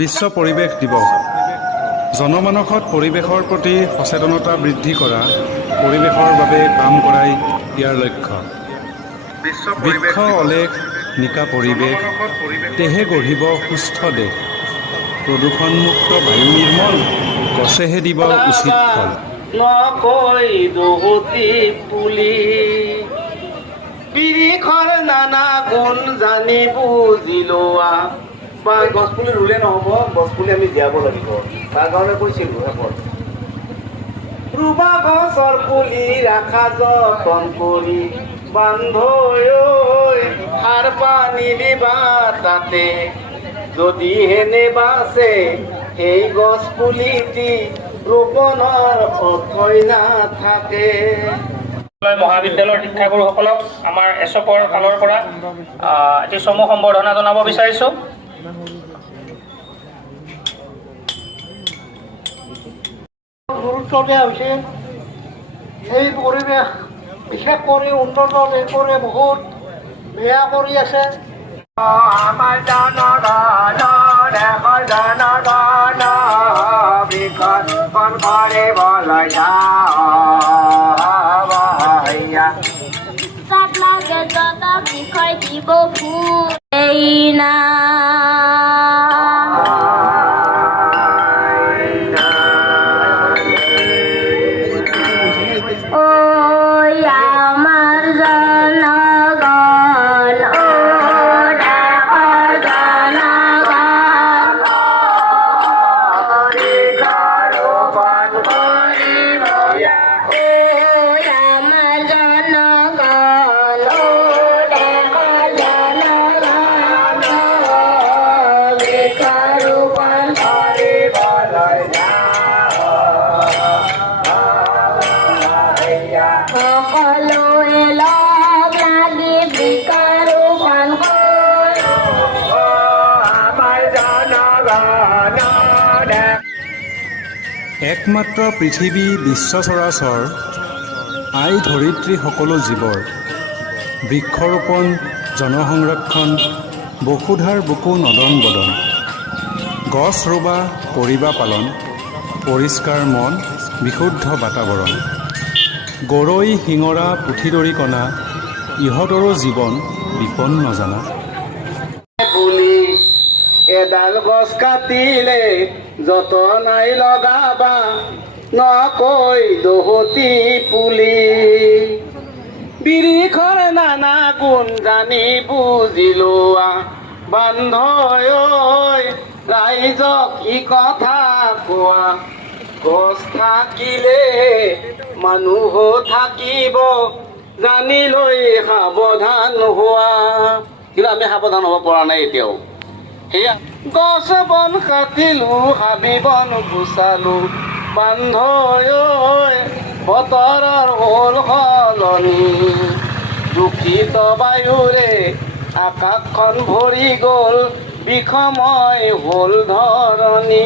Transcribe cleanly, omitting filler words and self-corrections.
বিশ্ব পৰিৱেশ দিৱস জনমানসত পৰিৱেশৰ প্ৰতি সচেতনতা বৃদ্ধি কৰা, পৰিৱেশৰ বাবে কাম কৰাই ইয়াৰ লক্ষ্য। বৃক্ষ অলেখ নিকা পৰিৱেশ, তেহে গঢ়িব সুস্থ দেশ। প্ৰদূষণমুক্ত বায়ু নিৰ্মল, গছেহে দিব উচিত ফল। নকৈ দহতি পুলি বিৰিখৰ নানা গুণ জানি বুজি লোৱা। বা গছপুলি ৰুলে নহ'ব, গছপুলি আমি জীয়াব লাগিব। তাৰ কাৰণে কৈছিলোঁ শেষত ৰুবা গছৰ পুলি ৰাখা যতন কৰি, বান্ধৈ সাৰ পানী দিবা তাতে, যদি হেনে বাচে সেই গছ পুলিটি ৰোপণৰ অৰ্থই নাথাকে। মহাবিদ্যালয়ৰ শিক্ষাগুৰুসকলক আমাৰ এছপৰ ফালৰ পৰা এটি চমু সম্বৰ্ধনা জনাব বিচাৰিছোঁ। গুৰুত্ব দিয়া হৈছে এই পৰিৱেশ বিশেষ কৰি উন্নত দেশৰে বহুত বেয়া কৰি আছে। আমাৰ জনগণ দেশৰ জনগণ বিকশন কৰিবলৈ যাওঁ। লাগে যত বিষয় দিব ভুল না একমাত্ৰ পৃথিৱী বিশ্ব চৰাচৰ, আই ধৰিত্ৰী সকলো জীৱৰ। বৃক্ষৰোপণ, জনসংৰক্ষণ, বসুধাৰ বুকু নদন বদন। গছ ৰুবা, কৰিবা পালন, পৰিষ্কাৰ মন, বিশুদ্ধ বাতাৱৰণ। গৰৈ, শিঙৰা, পুঠি দৰিকণা, ইহঁতৰো জীৱন বিপন্ন জানা। বুলি এডাল গছ কাটিলে যতনাই লগাবা, নকৈ দহতি পুলি বিৰিখৰ নানা গুণ জানি বুজি লোৱা। বান্ধৈ ৰাইজক ই কথা কোৱা, গছ থাকিলে মানুহ থাকিব, জানি লৈ সাৱধান হোৱা। কিন্তু আমি সাৱধান হ'ব পৰা নাই এতিয়াও। সেয়া গছ বন কাটিলো, হাবি বন গুচালো, বান্ধৈ বতৰৰ হ'ল সলনি। দূষিত বায়ুৰে আকাশখন ভৰি গ'ল, বিষময় হ'ল ধৰণী।